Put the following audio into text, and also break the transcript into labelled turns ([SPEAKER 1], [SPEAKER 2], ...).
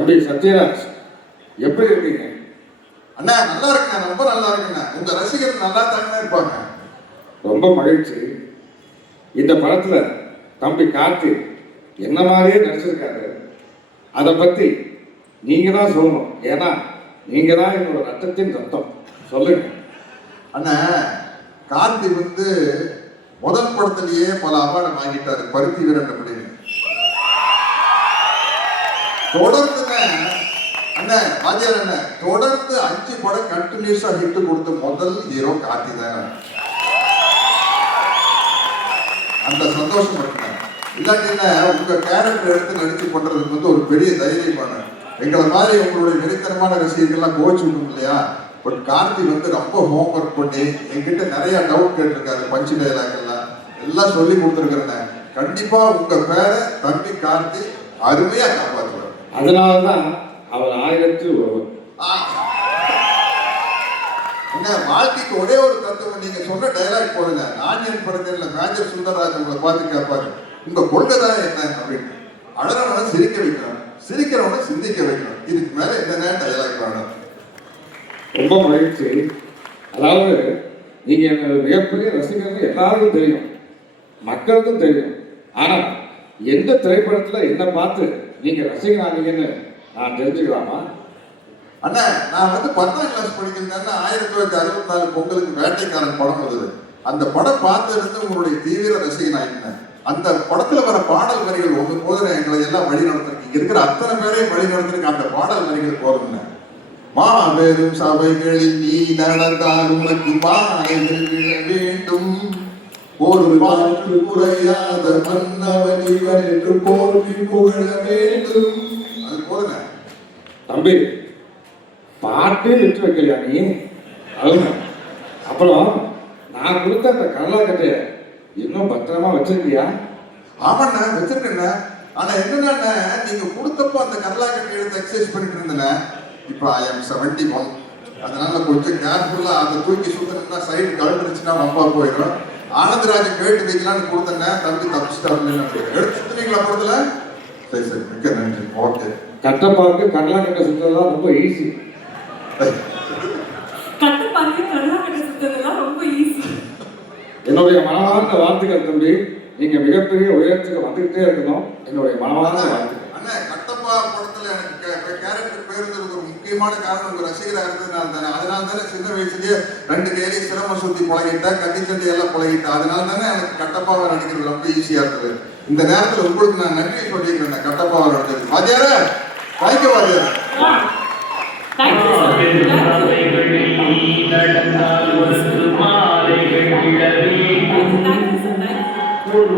[SPEAKER 1] தம்பி சத்யராஜ் எப்படி இருக்கீங்க?
[SPEAKER 2] அண்ணா நல்லா இருக்குண்ணா. ரொம்ப நல்லா இருக்குண்ணா. உங்க ரசிகர்கள் நல்லா தானே இருப்பாங்க.
[SPEAKER 1] ரொம்ப மகிழ்ச்சி. இந்த படத்துல தம்பி கார்த்தி என்ன மாதிரியே நடிச்சிருக்காரு. அதை பத்தி நீங்க தான் சொல்லணும். ஏன்னா நீங்க தான் என்னோட ரத்தத்தின் ரத்தம். சொல்லுங்க.
[SPEAKER 2] அண்ணா கார்த்தி வந்து முதல் படத்திலேயே பல அவார்டு வாங்கிட்டாரு. பருத்தி வீரன் அப்படின்னு தொடர்ந்துங்க அண்ணன் வாத்தியார் அண்ணன் தொடர்ந்து அஞ்சு படம் கண்டினியூஸா ஹிட் கொடுத்த முதல் ஹீரோ கார்த்தி தாங்க. அந்த சந்தோஷம் இருக்குங்க இல்லாட்டி என்ன உங்க கேரக்டர் எடுத்து நடிச்சு பண்றதுக்கு வந்து ஒரு பெரிய தைரியமான எங்களை மாதிரி உங்களுடைய வெறித்தனமான ரசிகர்கள்லாம் கோச்சு விடும் இல்லையா? பட் கார்த்தி வந்து ரொம்ப ஹோம்ஒர்க் பண்ணி என்கிட்ட நிறைய டவுட் கேட்டிருக்காரு பஞ்சு டைலாக் எல்லாம். எல்லாம் சொல்லி கொடுத்துருக்கிறேன் கண்டிப்பா உங்க பேரை தம்பி கார்த்தி அருமையா காப்பாற்றுவார்
[SPEAKER 1] அதனால தான் அவர் ஆயிரத்தில் ஒருவர்.
[SPEAKER 2] என்ன வாழ்க்கைக்கு ஒரே ஒரு தத்துவம் நீங்க சொன்ன டைலாக் போடுங்க. நானியன் படத்துல மேஜர் சுந்தரராஜ் உங்களை பார்த்து கேட்பாரு. உங்க கொள்கை தான் என்ன அப்படின்னு. அழறவனை சிரிக்க வைக்கணும் சிரிக்கிறவனை சிந்திக்க வைக்கணும் இதுக்கு மேல என்னென்ன டைலாக் வேணும்?
[SPEAKER 1] ரொம்ப மகிழ்ச்சி. அதாவது நீங்க என்னோட மிகப்பெரிய ரசிகர்கள் எல்லாருக்கும் தெரியும். மக்களுக்கும் தெரியும். ஆனா எந்த திரைப்படத்துல என்ன பார்த்து நீங்க ரசிகரானீங்கன்னு நான் தெரிஞ்சுக்கலாமா?
[SPEAKER 2] அண்ணா நான் வந்து பத்தாம் கிளாஸ் படிக்கிறதுனால ஆயிரத்தி தொள்ளாயிரத்தி அறுபத்தி நாலு பொங்கலுக்கு வேட்டைக்காரன் படம் வந்தது. அந்த படம் பார்த்து இருந்து உங்களுடைய தீவிர ரசிகனாயிருந்தேன் அந்த படத்துல வர பாடல் வரிகள் ஒன்று போது எங்களை எல்லாம் வழி நடத்துறீங்க இருக்கிற அத்தனை பேரையும் வழி நடத்துறீங்க அந்த பாடல் வரிகள் போதும்னு. மாபெரும் சபைகளில் நீ நடந்தால் உனக்கு மாலைகள் விழ வேண்டும். ஒரு பாட்டு குறையாத மன்னவன் இவன் என்று போற்றி புகழ வேண்டும். அது போதுங்க.
[SPEAKER 1] தம்பி பாட்டே விட்டு வைக்கலையா நீ? அப்புறம் நான் கொடுத்த அந்த கடலாக்கட்டைய இன்னும் பத்திரமா வச்சிருக்கியா?
[SPEAKER 2] ஆமாண்ணா வச்சிருக்கேண்ணா ஆனா என்னன்னா நீங்க கொடுத்தப்போ அந்த கரலாக்கட்டை எடுத்து எக்ஸசைஸ் பண்ணிட்டு இருந்தேண்ணே இப்போ ஐ எம் செவன்டி ஒன் அதனால கொஞ்சம் கேர்ஃபுல்லா அதை தூக்கி சுத்தணும்னா சைடு கழுந்துருச்சுன்னா அப்பா போயிடும். ஆனந்தராஜன் கேட்டு வைக்கலாம்னு கொடுத்தேண்ணே தம்பி தப்பிச்சிட்டாருன்னு எடுத்து சுத்துனீங்களா படத்துல? சரி சரி மிக்க நன்றி. ஓகே.
[SPEAKER 1] கட்டப்பாக்கு ரொம்ப ஈஸி
[SPEAKER 3] கட்டு பாருங்க கடலா கட்டு சுத்ததெல்லாம் ரொம்ப ஈஸி
[SPEAKER 1] என்னுடைய மனமார்ந்த வாழ்த்துக்கள் தம்பி. நீங்க மிகப்பெரிய உயரத்துக்கு வந்துகிட்டே இருக்கணும். என்னுடைய மனமார்ந்த வாழ்த்துக்கள்.
[SPEAKER 2] அண்ணா கட்டப்பா படத்துல எனக்கு கேரக்டர் பேர் இருந்ததுக்கு ஒரு முக்கியமான காரணம் உங்க ரசிகராக இருந்ததுனால தானே அதனால தானே சின்ன வயசுலயே ரெண்டு கையிலையும் சிரம சுத்தி புழகிட்டா கட்டி சண்டி எல்லாம் பழகிட்டேன். அதனால தானே எனக்கு கட்டப்பாவை நடிக்கிறது ரொம்ப ஈஸியா இருந்தது. இந்த நேரத்துல உங்களுக்கு நான் நன்றி சொல்லியிருக்கேன் கட்டப்பாவை நடிச்சது வாத்தியார வாய்க்க வாத்தியார.
[SPEAKER 4] ஒரு